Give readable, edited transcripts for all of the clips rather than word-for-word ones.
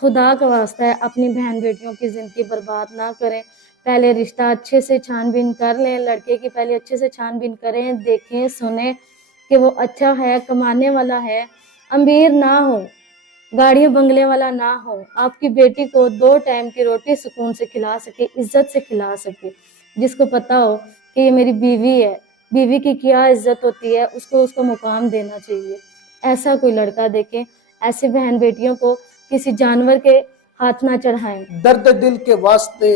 خدا کا واسطہ ہے اپنی بہن بیٹیوں کی زندگی برباد نہ کریں. پہلے رشتہ اچھے سے چھان بین کر لیں، لڑکے کی پہلے اچھے سے چھان بین کریں، دیکھیں سنیں کہ وہ اچھا ہے، کمانے والا ہے، امیر نہ ہو، گاڑیاں بنگلے والا نہ ہو، آپ کی بیٹی کو 2 ٹائم کی روٹی سکون سے کھلا سکے، عزت سے کھلا سکے، جس کو پتہ ہو کہ یہ میری بیوی ہے، بیوی کی کیا عزت ہوتی ہے، اس کو مقام دینا چاہیے. ایسا کوئی لڑکا دیکھیں، ایسی بہن بیٹیوں کو کسی جانور کے ہاتھ نہ چڑھائیں. درد دل کے واسطے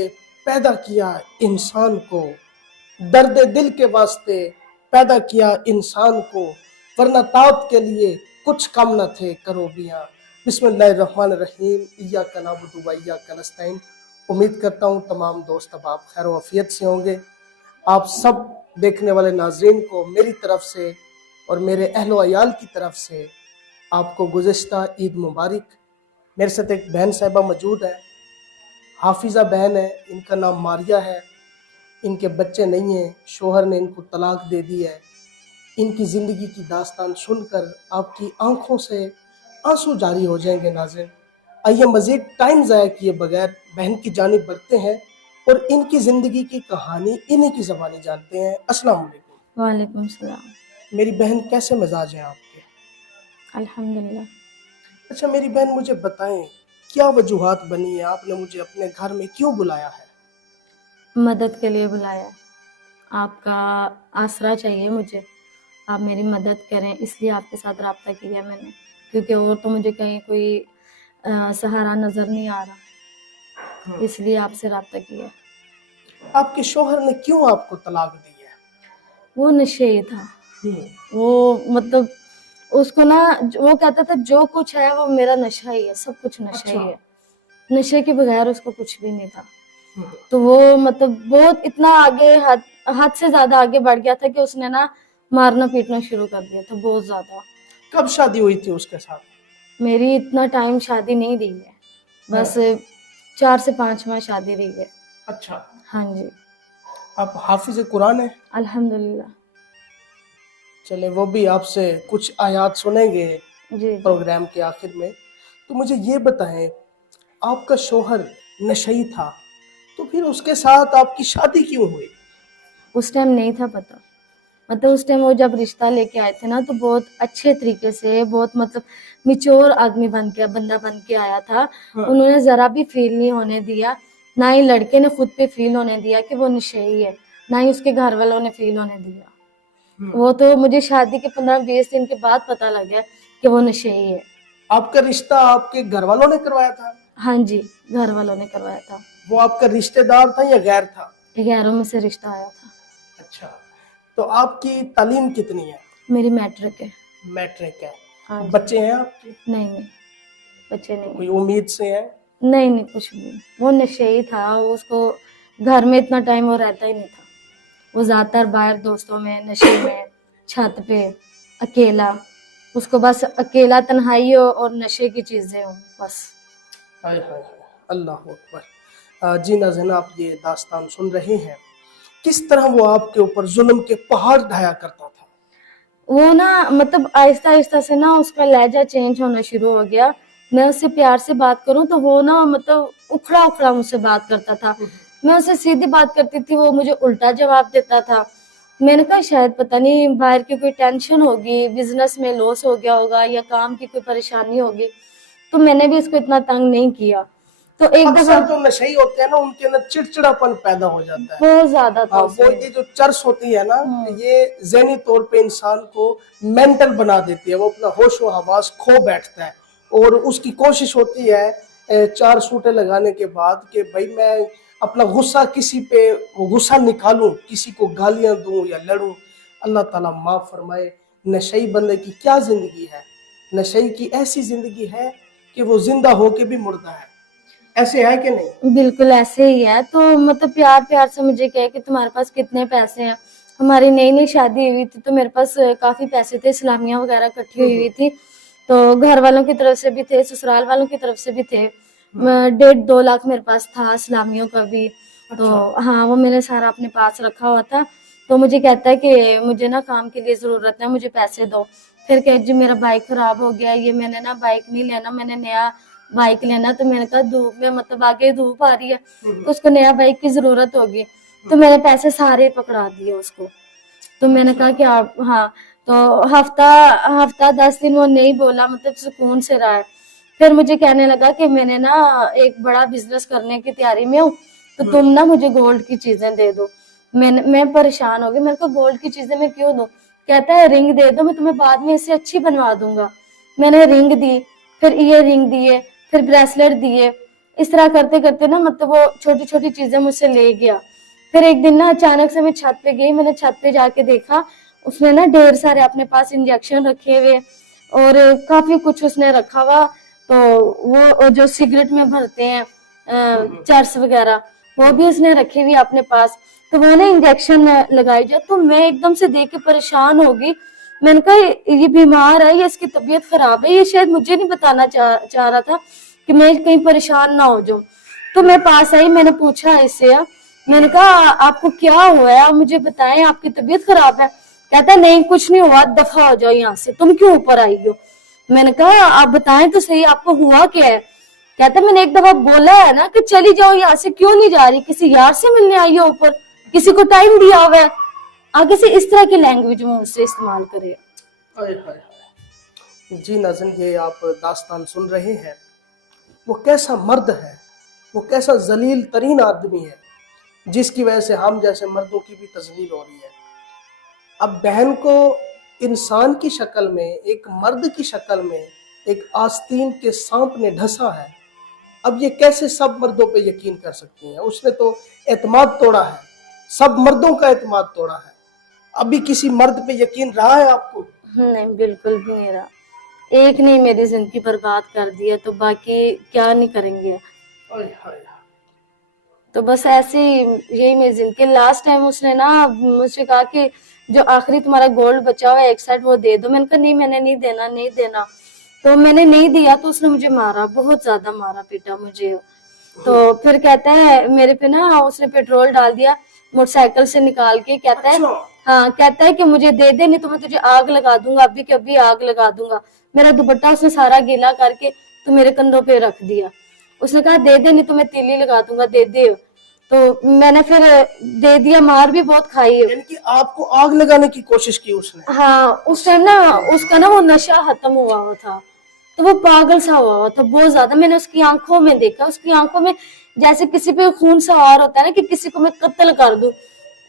پیدا کیا انسان کو، درد دل کے واسطے پیدا کیا انسان کو، ورنہ طاعت کے لیے کچھ کم نہ تھے کروبیاں. بسم اللہ الرحمن الرحیم. ایاک نعبد و ایاک نستعین. امید کرتا ہوں تمام دوست اب آپ خیر و عافیت سے ہوں گے. آپ سب دیکھنے والے ناظرین کو میری طرف سے اور میرے اہل و عیال کی طرف سے آپ کو گزشتہ عید مبارک. میرے ساتھ ایک بہن صاحبہ موجود ہے، حافظہ بہن ہے، ان کا نام ماریہ ہے. ان کے بچے نہیں ہیں، شوہر نے ان کو طلاق دے دی ہے. ان کی زندگی کی داستان سن کر آپ کی آنکھوں سے آنسو جاری ہو جائیں گے. ناظرین آئیے مزید ٹائم ضائع کیے بغیر بہن کی جانب بڑھتے ہیں اور ان کی زندگی کی کہانی انہی کی زبانی جانتے ہیں. السلام علیکم. وعلیکم السلام. میری بہن کیسے مزاج ہیں آپ کے؟ الحمدللہ. اچھا میری بہن مجھے بتائیں کیا وجوہات بنی ہے، آپ نے مجھے اپنے گھر میں کیوں بلایا ہے؟ مدد کے لیے بلایا. آپ کا آسرا چاہیے مجھے، آپ میری مدد کریں، اس لیے آپ کے ساتھ رابطہ کیا میں نے، کیونکہ اور تو مجھے کہیں کوئی سہارا نظر نہیں آ رہا، اس لیے آپ سے رابطہ کیا. آپ کے شوہر نے کیوں آپ کو طلاق دی ہے؟ وہ نشے تھا، وہ مطلب اس کو نا وہ کہتا تھا جو کچھ ہے وہ میرا نشہ ہی ہے، سب کچھ نشہ ہی ہے، نشے کے بغیر اس کو کچھ بھی نہیں تھا. تو وہ مطلب بہت اتنا آگے حد سے زیادہ آگے بڑھ گیا تھا کہ اس نے نا مارنا پیٹنا شروع کر دیا تھا بہت زیادہ. کب شادی ہوئی تھی اس کے ساتھ؟ میری اتنا ٹائم شادی نہیں رہی ہے، بس 4 سے 5 ماہ شادی رہی ہے. اچھا. ہاں جی. آپ حافظ قرآن ہیں؟ الحمدللہ. چلے وہ بھی آپ سے کچھ آیات سنیں گے جی. پروگرام کے آخر میں. تو مجھے یہ بتائیں آپ کا شوہر نشئی تھا تو پھر اس کے ساتھ آپ کی شادی کیوں ہوئی؟ اس ٹائم نہیں تھا پتا، مطلب اس ٹائم وہ جب رشتہ لے کے آئے تھے نا تو بہت اچھے طریقے سے، بہت مطلب میچور آدمی بندہ بن کے آیا تھا. انہوں نے ذرا بھی فیل نہیں ہونے دیا، نہ ہی لڑکے نے خود پہ فیل ہونے دیا کہ وہ نشئی ہے، نہ ہی اس کے گھر والوں نے فیل ہونے دیا. وہ تو مجھے شادی کے 15-20 دن کے بعد پتا لگ گیا کہ وہ نشئی ہے. آپ کا رشتہ آپ کے گھر والوں نے کروایا تھا؟ ہاں جی، گھر والوں نے کروایا تھا. وہ آپ کا رشتہ دار تھا یا غیر تھا؟ غیروں میں سے رشتہ آیا تھا. اچھا. تو آپ کی تعلیم کتنی ہے؟ میری میٹرک ہے. میٹرک ہے. ہاں. بچے ہیں آپ کے؟ نہیں بچے نہیں. کوئی امید سے ہیں؟ نہیں کچھ بھی. وہ نشئی تھا، اس کو گھر میں اتنا ٹائم وہ رہتا ہی نہیں تھا، وہ زیادہ تر باہر دوستوں میں، نشے میں، چھت پہ اکیلا، اس کو بس اکیلا تنہائی ہو اور نشے کی چیزیں ہوں بس. ہائے ہائے اللہ اکبر. جی ناظرین آپ یہ داستان سن رہے ہیں، کس طرح وہ آپ کے اوپر ظلم کے پہاڑ ڈھایا کرتا تھا. وہ نا مطلب آہستہ آہستہ سے نا اس کا لہجہ چینج ہونا شروع ہو گیا. میں اس سے پیار سے بات کروں تو وہ نا مطلب اکھڑا مجھ سے بات کرتا تھا. میں اسے سیدھی بات کرتی تھی، وہ مجھے الٹا جواب دیتا تھا. میں نے کہا شاید پتہ نہیں باہر کی کوئی ٹینشن ہوگی، بزنس میں لاس ہو گیا ہوگا یا کام کی کوئی پریشانی ہوگی. تو میں نے بھی اس کو اتنا تنگ نہیں کیا. تو ایک دفعہ جو نشئی ہوتے ہیں نا ان کے اندر چڑچڑاپن پیدا ہو جاتا ہے بہت زیادہ تھا. وہ یہ جو چرس ہوتی ہے نا یہ ذہنی طور پہ انسان کو مینٹل بنا دیتی ہے، وہ اپنا ہوش و حواس کھو بیٹھتا ہے اور اس کی کوشش ہوتی ہے 4 سوٹے لگانے کے بعد کہ بھائی میں اپنا غصہ کسی پہ غصہ نکالوں، کسی کو گالیاں دوں یا لڑوں. اللہ تعالیٰ معاف فرمائے. نشئی بندے کی کیا زندگی ہے، نشئی کی ایسی زندگی ہے کہ وہ زندہ ہو کے بھی مردہ ہے. ایسے ہے کہ نہیں؟ بالکل ایسے ہی ہے. تو مطلب پیار سے مجھے کہے کہ تمہارے پاس کتنے پیسے ہیں. ہماری نئی شادی ہوئی تھی تو میرے پاس کافی پیسے تھے، اسلامیہ وغیرہ اکٹھی ہوئی تھی، تو گھر والوں کی طرف سے بھی تھے، سسرال والوں کی طرف سے بھی تھے. 1.5-2 لاکھ میرے پاس تھا اسلامیوں کا بھی. تو ہاں وہ میں نے سارا اپنے پاس رکھا ہوا تھا. تو مجھے کہتا ہے کہ مجھے نا کام کے لیے ضرورت ہے، مجھے پیسے دو. پھر کہ جی میرا بائک خراب ہو گیا، یہ میں نے نا بائک نہیں لینا، میں نے نیا बाइक लेना। तो मैंने कहा धूप में मतलब आगे धूप आ रही है तो उसको नया बाइक की जरूरत होगी, तो मैंने पैसे सारे पकड़ा दिए उसको। तो मैंने कहा कि आप, हाँ, तो हफ्ता 10 दिन वो नहीं बोला, मतलब सुकून से रहा है। फिर मुझे कहने लगा कि मैंने ना एक बड़ा बिजनेस करने की तैयारी में हूँ, तो तुम ना मुझे गोल्ड की चीजें दे दो। मैं परेशान हो गई, मैंने कहा गोल्ड की चीजें मैं क्यों दूं? कहता है रिंग दे दो, मैं तुम्हें बाद में इससे अच्छी बनवा दूंगा। मैंने रिंग दी, फिर ईयर रिंग दिए, फिर ब्रेसलेट दिए। इस तरह करते करते ना मतलब वो छोटी छोटी चीजें मुझसे ले गया। फिर एक दिन ना अचानक से मैं छत पे गई, मैंने छत पे जाके देखा उसने ना ढेर सारे अपने पास इंजेक्शन रखे हुए और काफी कुछ उसने रखा हुआ। तो वो जो सिगरेट में भरते हैं चर्स वगैरह, वो भी उसने रखी हुई अपने पास। तो वो ना इंजेक्शन लगाई जाए, तो मैं एकदम से देख के परेशान हो गई। मैंने कहा ये बीमार है, ये इसकी तबीयत खराब है, ये शायद मुझे नहीं बताना चाह रहा था कि मैं कहीं परेशान ना हो जाऊं। तो मैं पास आई, मैंने पूछा इससे, मैंने कहा आपको क्या हुआ है, आप मुझे बताएं, आपकी तबीयत खराब है? कहता नहीं कुछ नहीं हुआ, दफा हो जाओ यहाँ से, तुम क्यों ऊपर आई हो? मैंने कहा आप बताएं तो सही आपको हुआ क्या है? कहता मैंने एक दफा बोला है ना कि चली जाओ यहाँ से, क्यों नहीं जा रही? किसी यार से मिलने आई हो ऊपर, किसी को टाइम दिया हुआ है? आगे से इस तरह की लैंग्वेज मुझसे इस्तेमाल करे। हाय हाय हाय। जी नाज़रीन, ये आप दास्तान सुन रहे हैं, वो कैसा मर्द है, वो कैसा जलील तरीन आदमी है जिसकी वजह से हम जैसे मर्दों की भी तजलील हो रही है। अब बहन को इंसान की शक्ल में, एक मर्द की शक्ल में एक आस्तीन के सांप ने ढसा है। अब ये कैसे सब मर्दों पे यकीन कर सकती हैं? उसने तो एतमाद तोड़ा है, सब मर्दों का एतमाद तोड़ा है। अभी किसी मर्द पे यकीन रहा है आपको? नहीं, बिल्कुल भी नहीं रहा। एक ने मेरी जिंदगी बर्बाद कर दी है, तो बाकी क्या नहीं करेंगे। हाय हाय। तो बस ऐसे ही यही मेरी जिंदगी। लास्ट टाइम उसने ना मुझसे कहा कि जो आखिरी तुम्हारा गोल्ड बचा हुआ है एक सेट वो दे दो। मैंने कहा नहीं, मैंने नहीं देना, नहीं देना। तो मैंने नहीं दिया तो उसने मुझे मारा, बहुत ज्यादा मारा पीटा मुझे। तो फिर कहता है मेरे पे ना उसने पेट्रोल डाल दिया मोटरसाइकिल से निकाल के। कहता है हाँ, कहता है कि मुझे दे दे, नहीं तो मैं तुझे आग लगा दूंगा, अभी के अभी आग लगा दूंगा। मेरा दुपट्टा उसने सारा गीला करके तो मेरे कंधों पे रख दिया। उसने कहा दे दे, नहीं तो मैं तीली लगा दूंगा, दे दे। तो मैंने फिर दे दिया, मार भी बहुत खाई है। यानी कि आपको आग लगाने की कोशिश की उसने? हाँ, उस टाइम ना उसका ना वो नशा खत्म हुआ था, तो वो पागल सा हुआ था बहुत ज्यादा। मैंने उसकी आंखों में देखा, उसकी आंखों में जैसे किसी पे खून सवार होता है ना कि किसी को मैं कत्ल कर दूं,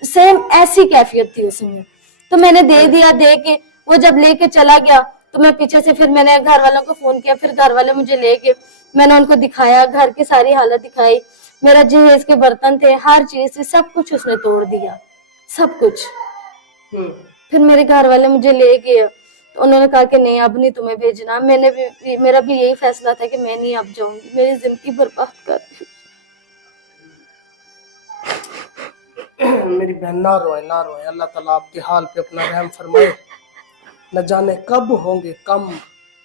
सेम ऐसी कैफियत थी उसमें। तो मैंने दे दिया। दे के वो जब लेके चला गया तो मैं पीछे से फिर मैंने घर वालों को फोन किया, फिर घर वाले मुझे ले गए। मैंने उनको दिखाया, घर की सारी हालत दिखाई, मेरा जहेज के बर्तन थे, हर चीज थी, सब कुछ उसने तोड़ दिया, सब कुछ। फिर मेरे घर वाले मुझे ले गए, तो उन्होंने कहा कि नहीं अब नहीं तुम्हें भेजना। मेरा भी यही फैसला था कि मैं नहीं अब जाऊंगी, मेरी जिंदगी बर्बाद कर दी। मेरी बहन ना रोए, ना रोए। अल्लाह ताला आपके हाल पे अपना रहम फरमाए। न जाने कब होंगे कम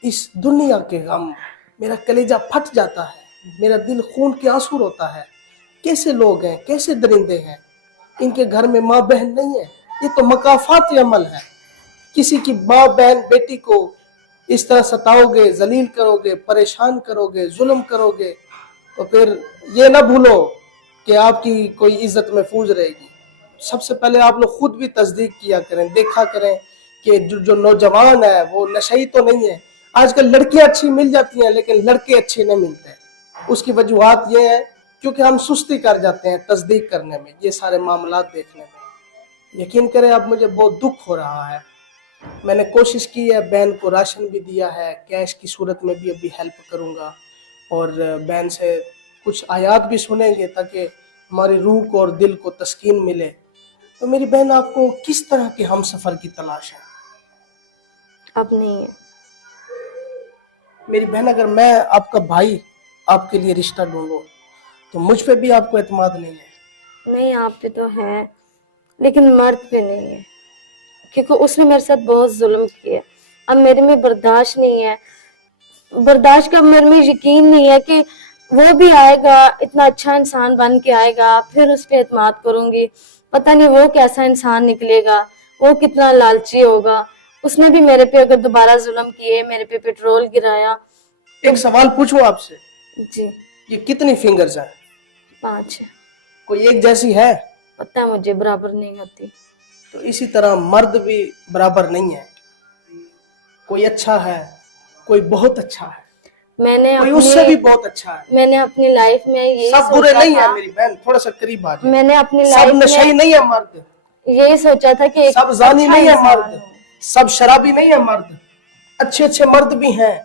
इस दुनिया के गम। मेरा कलेजा फट जाता है, मेरा दिल खून के आंसू रोता है। कैसे लोग हैं, कैसे दरिंदे हैं, इनके घर में माँ बहन नहीं है। ये तो मकाफात अमल है। किसी की माँ बहन बेटी को इस तरह सताओगे, जलील करोगे, परेशान करोगे, जुल्म करोगे, तो फिर ये ना भूलो कि आपकी कोई इज्जत महफूज रहेगी। सबसे पहले आप लोग खुद भी तस्दीक किया करें, देखा करें कि जो नौजवान है वो नशई तो नहीं है। आजकल लड़कियां अच्छी मिल जाती हैं लेकिन लड़के अच्छे नहीं मिलते। उसकी वजूहात ये है क्योंकि हम सुस्ती कर जाते हैं तस्दीक करने में, ये सारे मामला देखने में। यकीन करें अब मुझे बहुत दुख हो रहा है। मैंने कोशिश की है, बहन को राशन भी दिया है, कैश की सूरत में भी अभी हेल्प करूंगा, और बहन से कुछ आयात भी सुनेंगे ताकि हमारी रूह को और दिल को तस्कीन मिले। तो मेरी बहन, आपको किस तरह के हम सफर की तलाश है? अब नहीं है। मेरी बहन, अगर मैं आपका भाई आपके लिए रिश्ता ढूंढूं तो मुझ पे भी आपको एतमाद नहीं है? नहीं, आप पे तो है लेकिन मर्द पे नहीं है, क्योंकि उसने मेरे साथ बहुत जुल्म किया। अब मेरे में बर्दाश्त नहीं है, बर्दाश्त का मेरे में यकीन नहीं है कि वो भी आएगा, इतना अच्छा इंसान बन के आएगा, फिर उस पर एतमाद करूंगी। पता नहीं वो कैसा इंसान निकलेगा, वो कितना लालची होगा। उसने भी मेरे पे अगर दोबारा जुल्म किए, मेरे पे पेट्रोल गिराया। एक सवाल पूछूं आपसे, जी ये कितनी फिंगर्स हैं? 5 है। कोई एक जैसी है? पता है मुझे, बराबर नहीं होती। तो इसी तरह मर्द भी बराबर नहीं है, कोई अच्छा है, कोई बहुत अच्छा है, कोई उससे भी बहुत अच्छा है। मैंने अपनी लाइफ में यही सब बुरे सोचा नहीं है था। मेरी बहन, थोड़ा सा करीब आ जाए। मैंने अपनी सब लाइफ नशई में नहीं है मर्द, यही सोचा था कि एक सब जानी अच्छा नहीं है इंसान मर्द, हूँ। सब शराबी नहीं है मर्द, अच्छे अच्छे मर्द भी हैं।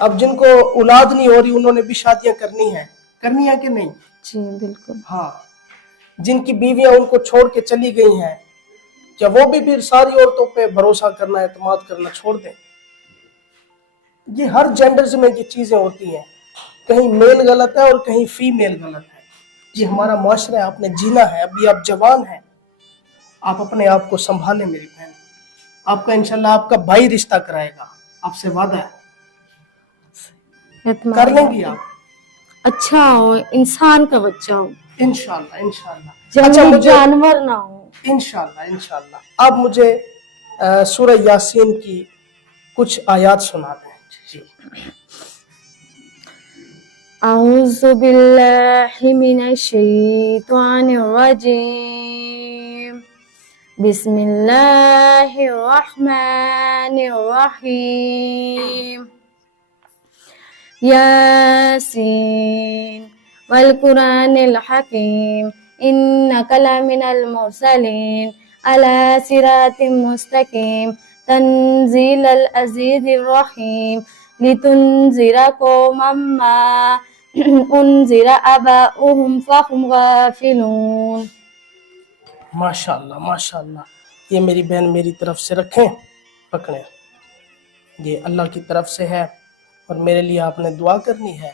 अब जिनको औलाद नहीं हो रही उन्होंने भी शादियां करनी है कि नहीं? जी बिल्कुल। हाँ, जिनकी बीवियां उनको छोड़ के चली गई हैं, क्या वो भी फिर सारी औरतों पे भरोसा करना, एतमाद करना छोड़ दें? ये हर जेंडर्स में ये चीजें होती हैं, कहीं मेल गलत है और कहीं फीमेल गलत है। ये हमारा मुआशरा है, आपने जीना है, अभी आप जवान हैं, आप अपने आप को संभालें मेरी बहन। आपका इंशाल्लाह आपका भाई रिश्ता कराएगा, आपसे वादा है, कर लेंगी आप अच्छा हो, इंसान का बच्चा हो, इंशाल्लाह इंशाल्लाह। जंगली जानवर ना हो। इंशाल्लाह इंशाल्लाह। अब मुझे सूरह यासीन की कुछ आयत सुना दें जी। अऊज़ु बिल्लाहि मिनश शैतानिर रजीम। बिस्मिल्लाहिर रहमानिर रहीम। यासीन वल कुरानिल हकीम इन्नका लमिनल मुरसलीन अला सिरातिम मुस्तकीम तंजीलल अजीजिर रहीम लितुनज़िरा कौमम मा उनज़िरा आबाउहुम फहुम गाफिलून। माशाल्लाह माशाल्लाह। ये मेरी बहन मेरी तरफ से रखें, पकड़े, ये अल्लाह की तरफ से है और मेरे लिए आपने दुआ करनी है।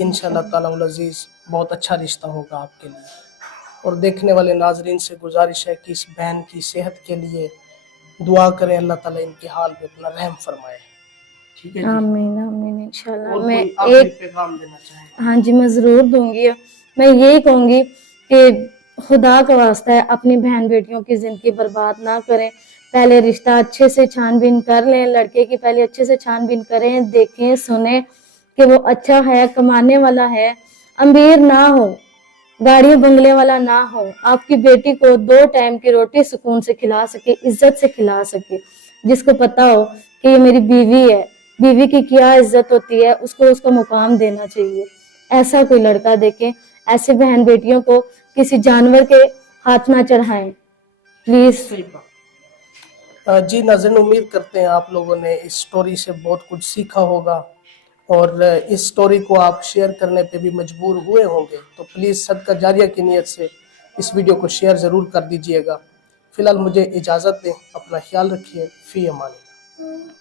इंशाल्लाह ताला उल अजीज बहुत अच्छा रिश्ता होगा आपके लिए। और देखने वाले नाजरीन से गुजारिश है कि इस बहन की सेहत के लिए दुआ करें, अल्लाह ताला इनके हाल पे अपना रहम फरमाए। ठीक है जी? आमीन आमीन इंशाल्लाह। और मैं कोई आखिरी एक पैगाम देना चाहें? हाँ जी, मैं ज़रूर दूंगी। मैं यही कहूँगी कि खुदा का वास्ता है अपनी बहन बेटियों की ज़िंदगी बर्बाद ना करें। पहले रिश्ता अच्छे से छानबीन कर लें, लड़के की पहले अच्छे से छानबीन करें, देखें सुने कि वो अच्छा है, कमाने वाला है, अमीर ना हो, गाड़ी बंगले वाला ना हो, आपकी बेटी को 2 टाइम की रोटी सुकून से खिला सके, इज्जत से खिला सके, जिसको पता हो कि ये मेरी बीवी है, बीवी की क्या इज्जत होती है, उसको उसका मुकाम देना चाहिए। ऐसा कोई लड़का देखें। ऐसे बहन बेटियों को किसी जानवर के हाथ ना चढ़ाएं प्लीज। सही बात। जी नाज़रीन, उम्मीद करते हैं आप लोगों ने इस स्टोरी से बहुत कुछ सीखा होगा और इस स्टोरी को आप शेयर करने पे भी मजबूर हुए होंगे। तो प्लीज़ सदका जारिया की नीयत से इस वीडियो को शेयर ज़रूर कर दीजिएगा। फ़िलहाल मुझे इजाज़त दें, अपना ख्याल रखिए, फ़ी अमान।